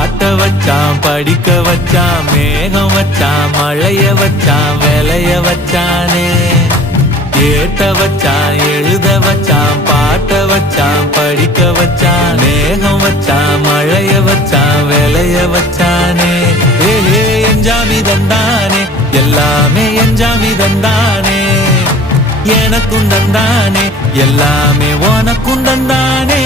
பாட்ட வச்சான் படிக்க வச்சான் மேகம் வச்சான் மழைய வச்சான் விளைய வச்சானே ஏத்த வச்சான் எழுத வச்சான் பாட்ட வச்சான் படிக்க வச்சான் மேகம் வச்சான் மழைய வச்சான் விளைய வச்சானே ஏ எஞ்சாமி தந்தானே எல்லாமே எஞ்சாமி தந்தானே எனக்கும் தந்தானே எல்லாமே உனக்கும் தந்தானே